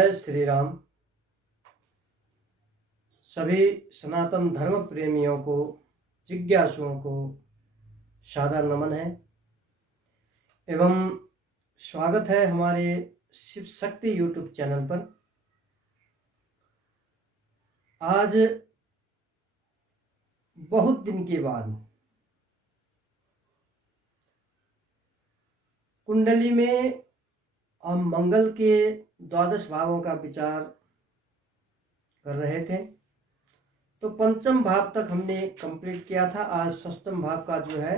जय श्री राम। सभी सनातन धर्म प्रेमियों को, जिज्ञासुओं को सादर नमन है एवं स्वागत है हमारे शिव शक्ति यूट्यूब चैनल पर। आज बहुत दिन के बाद कुंडली में हम मंगल के द्वादश भावों का विचार कर रहे थे, तो पंचम भाव तक हमने कंप्लीट किया था। आज षष्ठम भाव का जो है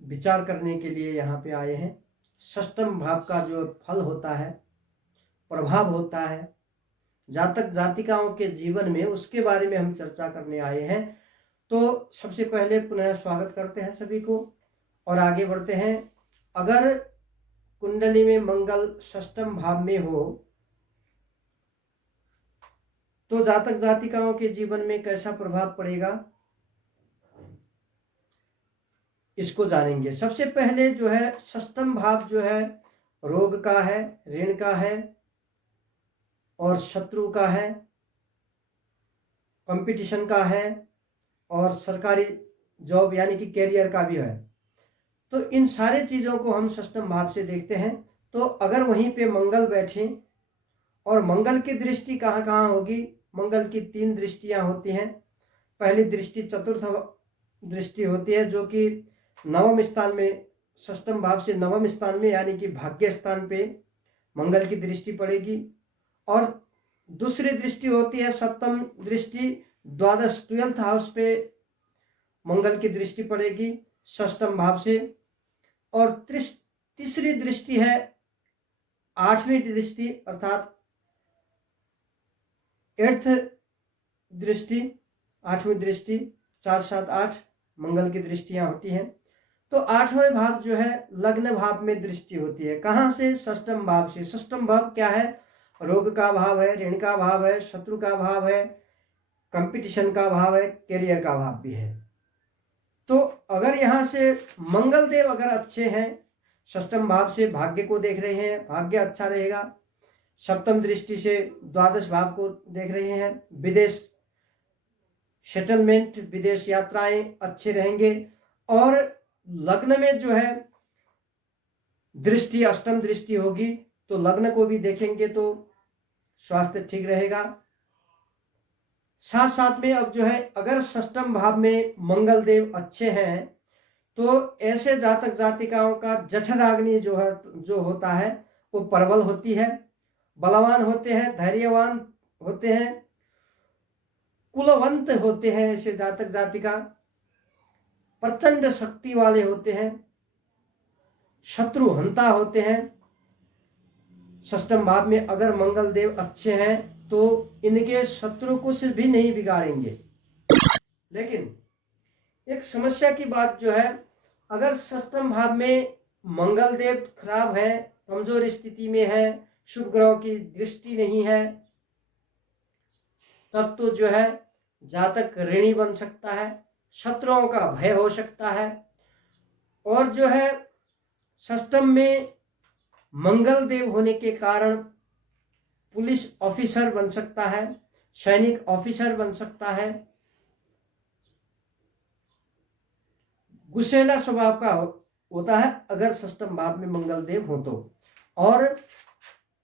विचार करने के लिए यहाँ पे आए हैं। षष्ठम भाव का जो फल होता है, प्रभाव होता है जातक जातिकाओं के जीवन में, उसके बारे में हम चर्चा करने आए हैं। तो सबसे पहले पुनः स्वागत करते हैं सभी को और आगे बढ़ते हैं। अगर कुंडली में मंगल षष्ठम भाव में हो तो जातक जातिकाओं के जीवन में कैसा प्रभाव पड़ेगा, इसको जानेंगे। सबसे पहले जो है षष्ठम भाव जो है रोग का है, ऋण का है और शत्रु का है, कंपटीशन का है और सरकारी जॉब यानी कि कैरियर का भी है। तो इन सारे चीज़ों को हम षष्ठम भाव से देखते हैं। तो अगर वहीं पे मंगल बैठे और मंगल की दृष्टि कहाँ कहाँ होगी, मंगल की 3 दृष्टियां होती हैं। पहली दृष्टि चतुर्थ दृष्टि होती है जो कि नवम स्थान में, षष्ठम भाव से नवम स्थान में यानी कि भाग्य स्थान पे मंगल की दृष्टि पड़ेगी। और दूसरी दृष्टि होती है सप्तम दृष्टि, द्वादश 12th हाउस पे मंगल की दृष्टि पड़ेगी षष्ठम भाव से। और तीसरी दृष्टि है 8वीं दृष्टि अर्थात 8th दृष्टि, 8वीं दृष्टि, 4 7 8 मंगल की दृष्टियां होती हैं। तो 8वें भाव जो है लग्न भाव में दृष्टि होती है। कहाँ से? षष्ठम भाव से। षष्ठम भाव क्या है? रोग का भाव है, ऋण का भाव है, शत्रु का भाव है, कंपटीशन का भाव है, कैरियर का भाव भी है। तो अगर यहाँ से मंगल देव अगर अच्छे हैं, षष्ठम भाव से भाग्य को देख रहे हैं, भाग्य अच्छा रहेगा। सप्तम दृष्टि से द्वादश भाव को देख रहे हैं, विदेश सेटलमेंट, विदेश यात्राएं अच्छे रहेंगे। और लग्न में जो है दृष्टि अष्टम दृष्टि होगी तो लग्न को भी देखेंगे तो स्वास्थ्य ठीक रहेगा। साथ साथ में अब जो है अगर षष्ठम भाव में मंगल देव अच्छे हैं तो ऐसे जातक जातिकाओं का जठराग्नि जो होता है वो प्रबल होती है, बलवान होते हैं, धैर्यवान होते हैं, कुलवंत होते हैं। ऐसे जातक जातिका प्रचंड शक्ति वाले होते हैं, शत्रु हंता होते हैं। षष्ठम भाव में अगर मंगल देव अच्छे हैं तो इनके शत्रु कुछ भी नहीं बिगाड़ेंगे। लेकिन एक समस्या की बात जो है, अगर षष्ठम भाव में मंगल देव खराब है, कमजोर स्थिति में है, शुभ ग्रहों की दृष्टि नहीं है, तब तो जो है जातक ऋणी बन सकता है, शत्रुओं का भय हो सकता है। और जो है षष्ठम में मंगल देव होने के कारण पुलिस ऑफिसर बन सकता है, सैनिक ऑफिसर बन सकता है, गुस्सेला स्वभाव का होता है अगर षष्ठम भाव में मंगल देव हो तो। और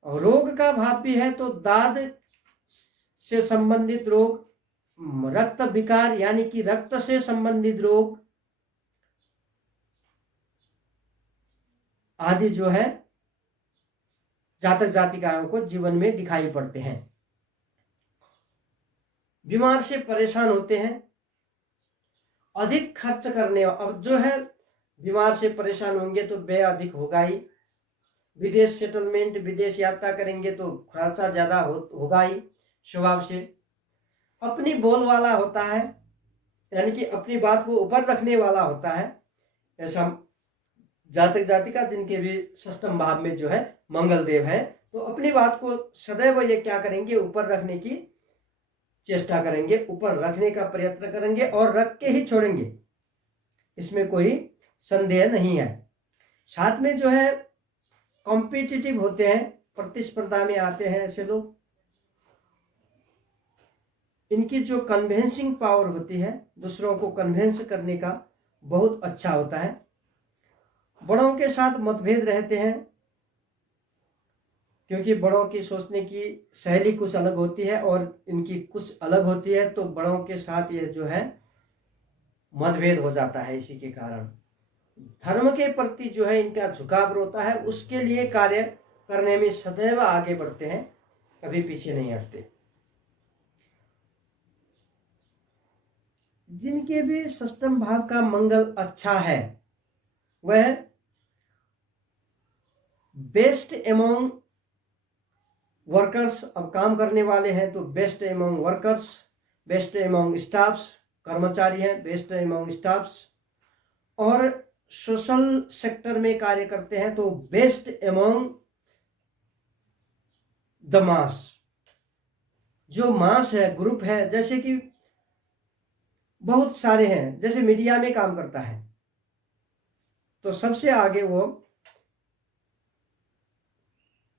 रोग का भाव भी है तो दाद से संबंधित रोग, रक्त विकार यानी कि रक्त से संबंधित रोग आदि जो है जातक जातिकाओं को जीवन में दिखाई पड़ते हैं। बीमार से परेशान होते हैं, अधिक खर्च करने, अब जो है बीमार से परेशान होंगे तो व्यय अधिक होगा ही। विदेश सेटलमेंट, विदेश यात्रा करेंगे तो खर्चा ज्यादा होगा ही स्वभाव से। अपनी बोल वाला होता है यानी कि अपनी बात को ऊपर रखने वाला होता है ऐसा जातक जातिका जिनके भी षष्ठम भाव में जो है मंगल देव है, तो अपनी बात को सदैव ये क्या करेंगे, ऊपर रखने की चेष्टा करेंगे, ऊपर रखने का प्रयत्न करेंगे और रख के ही छोड़ेंगे, इसमें कोई संदेह नहीं है। साथ में जो है कॉम्पिटिटिव होते हैं, प्रतिस्पर्धा में आते हैं ऐसे लोग, इनकी जो कन्विंसिंग पावर होती है, दूसरों को कन्विंस करने का बहुत अच्छा होता है। बड़ों के साथ मतभेद रहते हैं, क्योंकि बड़ों की सोचने की शैली कुछ अलग होती है और इनकी कुछ अलग होती है, तो बड़ों के साथ ये जो है मतभेद हो जाता है। इसी के कारण धर्म के प्रति जो है इनका झुकाव होता है, उसके लिए कार्य करने में सदैव आगे बढ़ते हैं, कभी पीछे नहीं हटते। जिनके भी षष्ठम भाव का मंगल अच्छा है वह बेस्ट एमोंग वर्कर्स, अब काम करने वाले हैं तो best among workers, best among staffs, कर्मचारी हैं बेस्ट एमोंग स्टाफ्स, और सोशल सेक्टर में कार्य करते हैं तो बेस्ट एमोंग द मास। जो मास है, ग्रुप है, जैसे कि बहुत सारे हैं, जैसे मीडिया में काम करता है तो सबसे आगे वो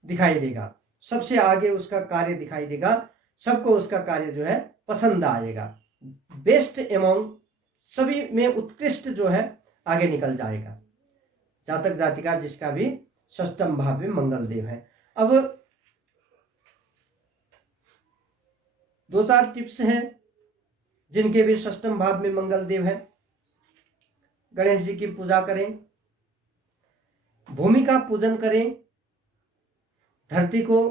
दिखाई देगा, सबसे आगे उसका कार्य दिखाई देगा, सबको उसका कार्य जो है पसंद आएगा। बेस्ट एमोंग, सभी में उत्कृष्ट जो है आगे निकल जाएगा। जातक जातिका जिसका भी षष्ठम भाव में मंगल देव है। अब 2-4 टिप्स हैं जिनके भी षष्ठम भाव में मंगल देव है। गणेश जी की पूजा करें, भूमि का पूजन करें, धरती को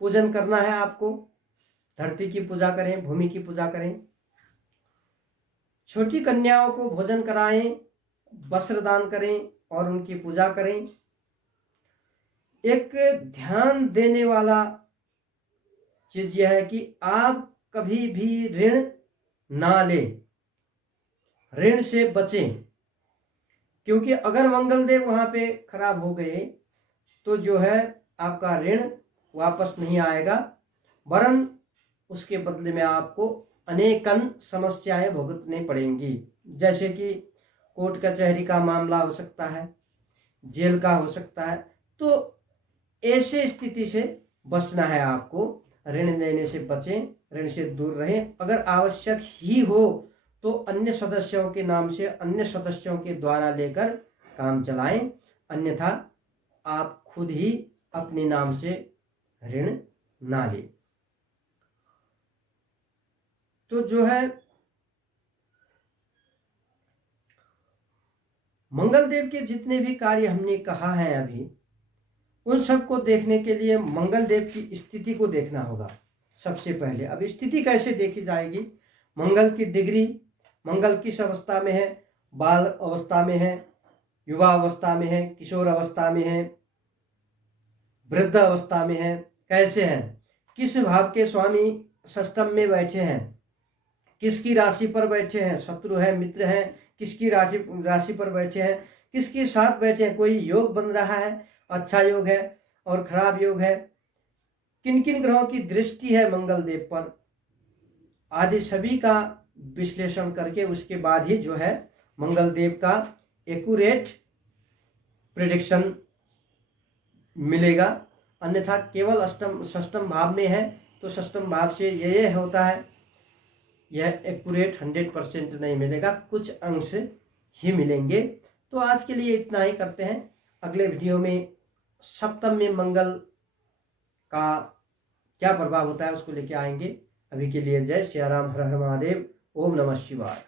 पूजन करना है आपको, धरती की पूजा करें, भूमि की पूजा करें, छोटी कन्याओं को भोजन कराएं, वस्त्र दान करें और उनकी पूजा करें। एक ध्यान देने वाला चीज यह है कि आप कभी भी ऋण ना लें, ऋण से बचें, क्योंकि अगर मंगल देव वहां पे खराब हो गए तो जो है आपका ऋण वापस नहीं आएगा, वरन उसके बदले में आपको अनेकन समस्याएं भुगतनी पड़ेंगी। जैसे कि कोर्ट कचहरी का मामला हो सकता है, जेल का हो सकता है, तो ऐसे स्थिति से बचना है आपको। ऋण लेने से बचें, ऋण से दूर रहें। अगर आवश्यक ही हो तो अन्य सदस्यों के नाम से, अन्य सदस्यों के द्वारा लेकर काम चलाएं, अन्यथा आप खुद ही अपने नाम से ऋण ना लें। तो जो है मंगल देव के जितने भी कार्य हमने कहा है अभी, उन सबको देखने के लिए मंगल देव की स्थिति को देखना होगा सबसे पहले। अब स्थिति कैसे देखी जाएगी? मंगल की डिग्री, मंगल किस अवस्था में है, बाल अवस्था में है, युवा अवस्था में है, किशोर अवस्था में है, वृद्ध अवस्था में है, कैसे हैं, किस भाव के स्वामी षष्ठम में बैठे हैं, किसकी राशि पर बैठे हैं, शत्रु है, मित्र है, किसकी राशि पर बैठे हैं, किसके साथ बैठे हैं, कोई योग बन रहा है, अच्छा योग है और खराब योग है, किन किन ग्रहों की दृष्टि है मंगल देव पर, आदि सभी का विश्लेषण करके उसके बाद ही जो है मंगल देव का एक्यूरेट प्रेडिक्शन मिलेगा। अन्यथा केवल षष्ठम भाव में है तो षष्ठम भाव से ये होता है, यह एक्यूरेट 100% नहीं मिलेगा, कुछ अंश ही मिलेंगे। तो आज के लिए इतना ही करते हैं। अगले वीडियो में सप्तम में मंगल का क्या प्रभाव होता है उसको लेके आएंगे। अभी के लिए जय सिया राम, हर हर महादेव, ओम नमः शिवाय।